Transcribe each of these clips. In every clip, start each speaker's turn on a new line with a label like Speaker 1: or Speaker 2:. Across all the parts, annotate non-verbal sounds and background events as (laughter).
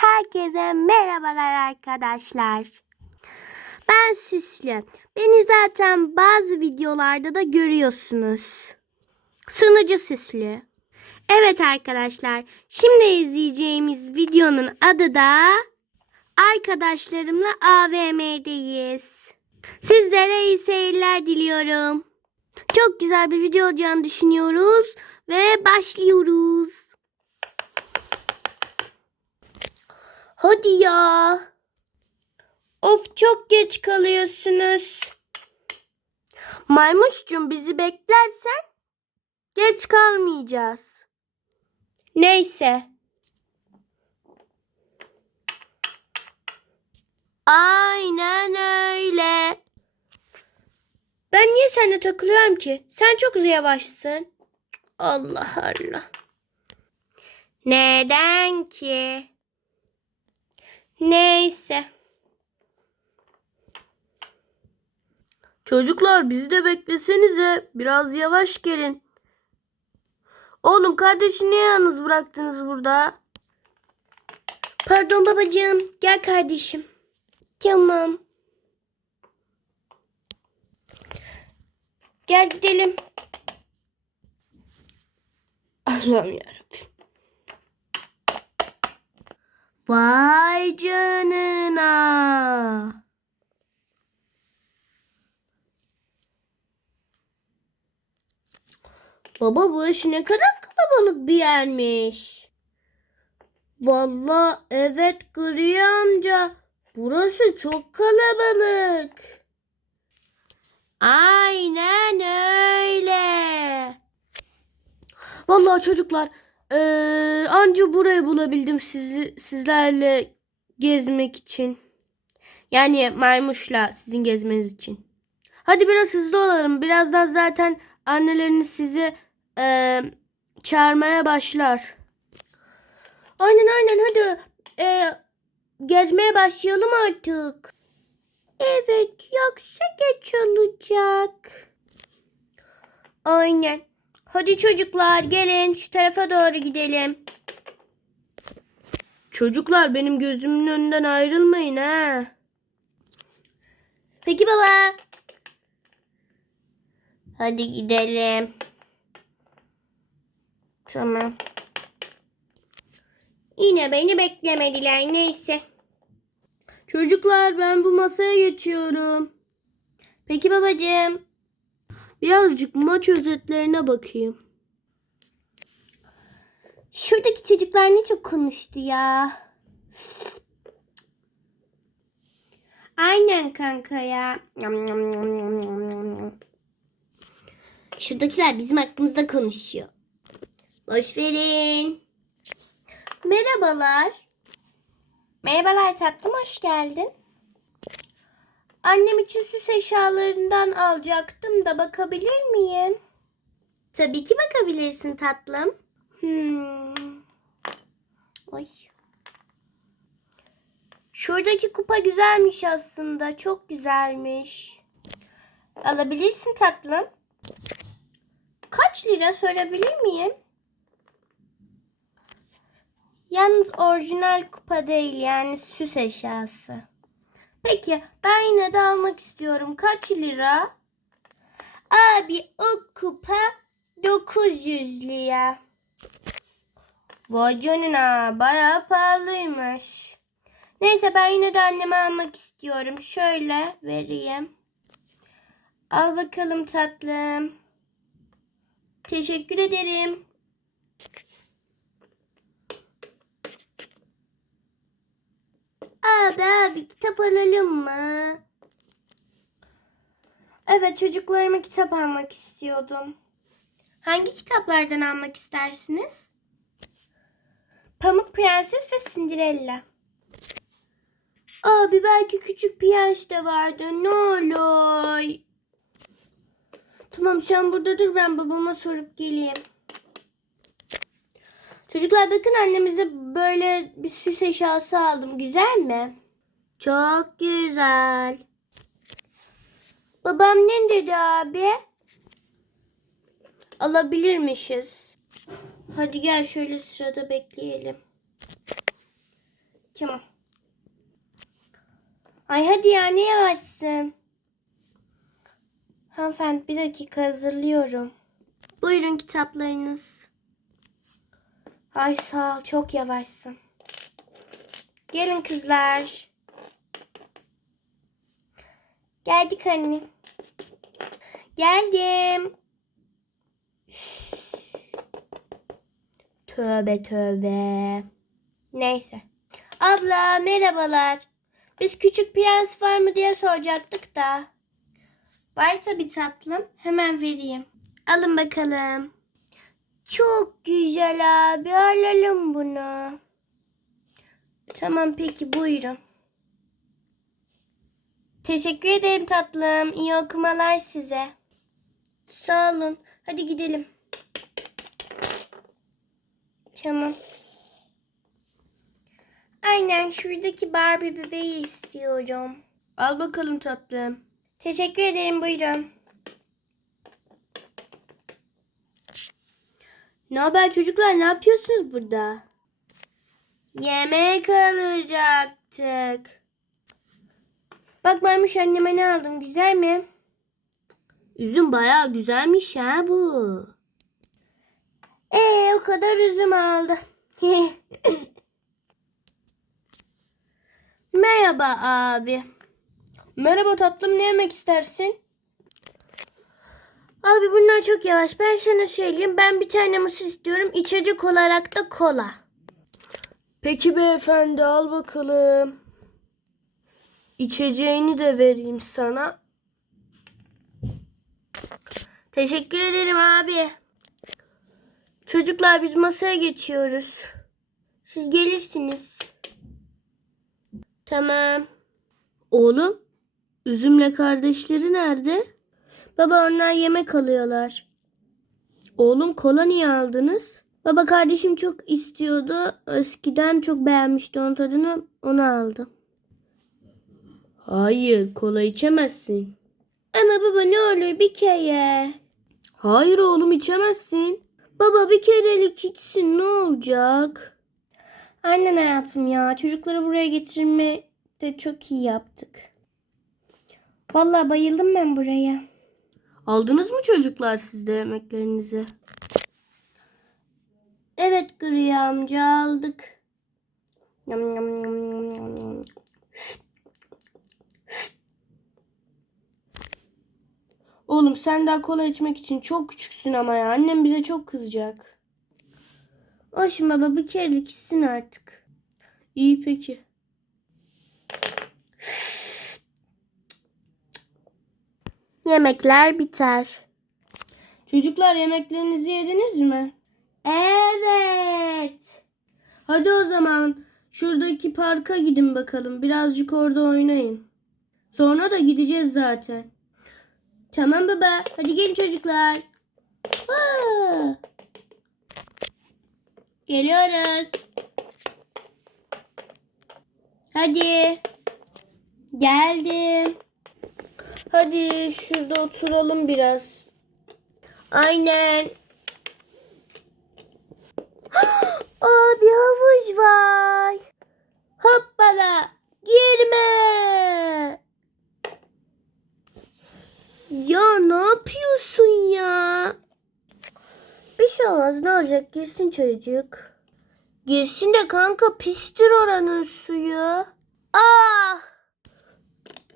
Speaker 1: Herkese merhabalar arkadaşlar. Ben Süslü. Beni zaten bazı videolarda da görüyorsunuz. Sunucu Süslü. Evet arkadaşlar, şimdi izleyeceğimiz videonun adı da Arkadaşlarımla AVM'deyiz. Sizlere iyi seyirler diliyorum. Çok güzel bir video olacağını düşünüyoruz ve başlıyoruz. Hadi ya. Of çok geç kalıyorsunuz. Maymuscuğum bizi beklersen geç kalmayacağız. Neyse. Aynen öyle. Ben niye seninle takılıyorum ki? Sen çok yavaşsın. Allah Allah. Neden ki? Neyse. Çocuklar bizi de beklesenize. Biraz yavaş gelin. Oğlum kardeşini niye yalnız bıraktınız burada? Pardon babacığım. Gel kardeşim. Tamam. Gel gidelim. Allah'ım yarabbim. Vay canına. Baba bu iş ne kadar kalabalık bir yermiş. Valla evet Gri amca. Burası çok kalabalık. Aynen öyle. Vallahi çocuklar eee anca burayı bulabildim sizi sizlerle gezmek için. Yani maymuşla sizin gezmeniz için. Hadi biraz hızlı olalım. Birazdan zaten anneleriniz sizi eee, çağırmaya başlar. Aynen aynen hadi eee, gezmeye başlayalım artık. Evet yoksa geç olacak. Aynen. Hadi çocuklar gelin şu tarafa doğru gidelim. Çocuklar benim gözümün önünden ayrılmayın ha. Peki baba. Hadi gidelim. Tamam. Yine beni beklemediler neyse. Çocuklar ben bu masaya geçiyorum. Peki babacığım. Birazcık maç özetlerine bakayım. Şuradaki çocuklar ne çok konuştu ya. Aynen kanka ya. Şuradakiler bizim hakkımızda konuşuyor. Boş verin. Merhabalar. Merhabalar tatlım hoş geldin. Annem için süs eşyalarından alacaktım da bakabilir miyim? Tabii ki bakabilirsin tatlım. Hmm. Ay. Şuradaki kupa güzelmiş aslında. Çok güzelmiş. Alabilirsin tatlım. Kaç lira sorabilir miyim? Yalnız orijinal kupa değil yani süs eşyası. Peki ben yine de almak istiyorum. Kaç lira? Abi o kupa 900 lira. Vay canına bayağı pahalıymış. Neyse ben yine de anneme almak istiyorum. Şöyle vereyim. Al bakalım tatlım. Teşekkür ederim. Abi abi kitap alalım mı? Evet çocuklarıma kitap almak istiyordum. Hangi kitaplardan almak istersiniz? Pamuk Prenses ve Cinderella. Abi belki küçük prens de vardı. Ne olur. Tamam sen burada dur ben babama sorup geleyim. Çocuklar bakın annemize böyle bir süs eşyası aldım. Güzel mi? Çok güzel. Babam ne dedi abi? Alabilirmişiz. Hadi gel şöyle sırada bekleyelim. Tamam. Ay hadi ya ne yavaşsın. Hanımefendi bir dakika hazırlıyorum. Buyurun kitaplarınız. Ay sağ ol çok yavaşsın. Gelin kızlar. Geldik anne. Geldim. Tövbe tövbe. Neyse. Abla merhabalar. Biz küçük prens var mı diye soracaktık da. Var tabii tatlım. Hemen vereyim. Alın bakalım. Çok güzel abi. Alalım bunu. Tamam peki buyurun. Teşekkür ederim tatlım. İyi okumalar size. Sağ olun. Hadi gidelim. Tamam. Aynen şuradaki Barbie bebeği istiyorum. Al bakalım tatlım. Teşekkür ederim buyurun. Ne haber çocuklar ne yapıyorsunuz burada? Yemek alacaktık. Bak Maymuş anneme ne aldım güzel mi? Üzüm bayağı güzelmiş ha bu. Ee o kadar üzüm aldı. (laughs) Merhaba abi. Merhaba tatlım ne yemek istersin? Abi bunlar çok yavaş. Ben sana söyleyeyim. Ben bir tane mısır istiyorum. İçecek olarak da kola. Peki beyefendi al bakalım. İçeceğini de vereyim sana. Teşekkür ederim abi. Çocuklar biz masaya geçiyoruz. Siz gelirsiniz. Tamam. Oğlum, üzümle kardeşleri nerede? Baba onlar yemek alıyorlar. Oğlum kola niye aldınız? Baba kardeşim çok istiyordu. Eskiden çok beğenmişti onun tadını. Onu aldım. Hayır kola içemezsin. Ama baba ne olur bir kere. Hayır oğlum içemezsin. Baba bir kerelik içsin ne olacak? Aynen hayatım ya. Çocukları buraya getirme de çok iyi yaptık. Vallahi bayıldım ben buraya. Aldınız mı çocuklar siz de yemeklerinizi? Evet Gri amca aldık. Yam yam yam yam yam yam. Oğlum sen daha kola içmek için çok küçüksün ama ya. Annem bize çok kızacak. Olsun baba bir kerelik içsin artık. İyi peki. Yemekler biter. Çocuklar yemeklerinizi yediniz mi? Evet. Hadi o zaman şuradaki parka gidin bakalım. Birazcık orada oynayın. Sonra da gideceğiz zaten. Tamam baba. Hadi gelin çocuklar. Geliyoruz. Hadi. Geldim. Hadi şurada oturalım biraz. Aynen. (gasps) Aa bir havuz var. Hoppala. Girme. Ya ne yapıyorsun ya? Bir şey olmaz ne olacak girsin çocuk. Girsin de kanka pistir oranın suyu. Ah!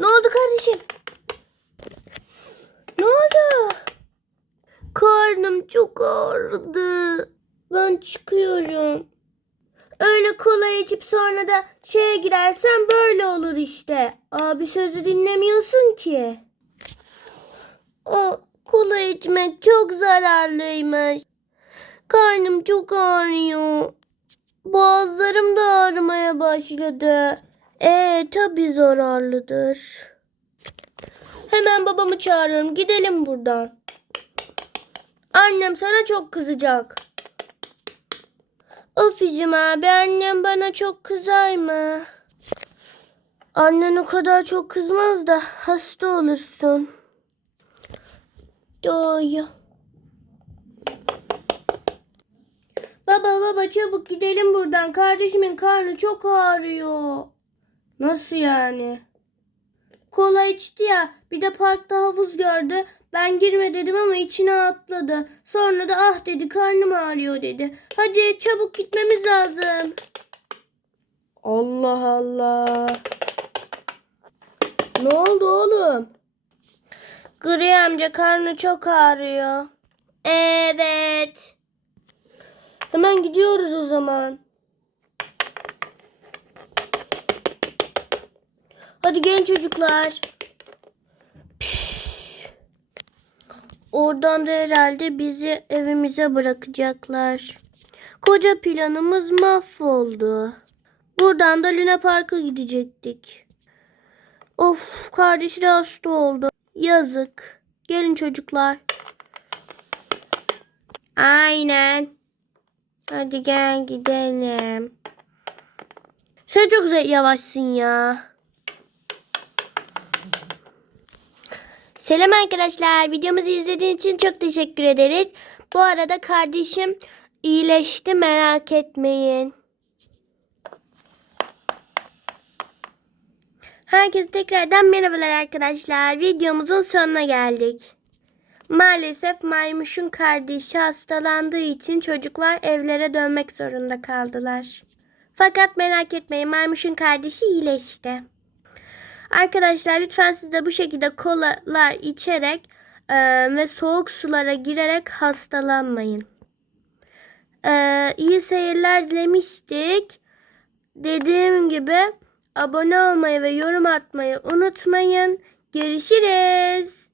Speaker 1: Ne oldu kardeşim? Ne oldu? Karnım çok ağrıdı. Ben çıkıyorum. Öyle kola içip sonra da şeye girersen böyle olur işte. Abi sözü dinlemiyorsun ki. O kola içmek çok zararlıymış. Karnım çok ağrıyor. Boğazlarım da ağrımaya başladı. Ee tabi zararlıdır. Hemen babamı çağırıyorum. Gidelim buradan. Annem sana çok kızacak. Oficim abi annem bana çok kızar mı? Annen o kadar çok kızmaz da hasta olursun. Doğru. Baba baba çabuk gidelim buradan. Kardeşimin karnı çok ağrıyor. Nasıl yani? Kola içti ya. Bir de parkta havuz gördü. Ben girme dedim ama içine atladı. Sonra da ah dedi karnım ağrıyor dedi. Hadi çabuk gitmemiz lazım. Allah Allah. Ne oldu oğlum? Gri amca karnı çok ağrıyor. Evet. Hemen gidiyoruz o zaman. Hadi gelin çocuklar. Oradan da herhalde bizi evimize bırakacaklar. Koca planımız mahvoldu. Buradan da Luna Park'a gidecektik. Of kardeşi de hasta oldu. Yazık. Gelin çocuklar. Aynen. Hadi gel gidelim. Sen çok yavaşsın ya. Selam arkadaşlar. Videomuzu izlediğiniz için çok teşekkür ederiz. Bu arada kardeşim iyileşti merak etmeyin. Herkese tekrardan merhabalar arkadaşlar. Videomuzun sonuna geldik. Maalesef Maymuş'un kardeşi hastalandığı için çocuklar evlere dönmek zorunda kaldılar. Fakat merak etmeyin Maymuş'un kardeşi iyileşti. Arkadaşlar lütfen siz de bu şekilde kolalar içerek e, ve soğuk sulara girerek hastalanmayın. E, iyi seyirler dilemiştik. Dediğim gibi abone olmayı ve yorum atmayı unutmayın. Görüşürüz.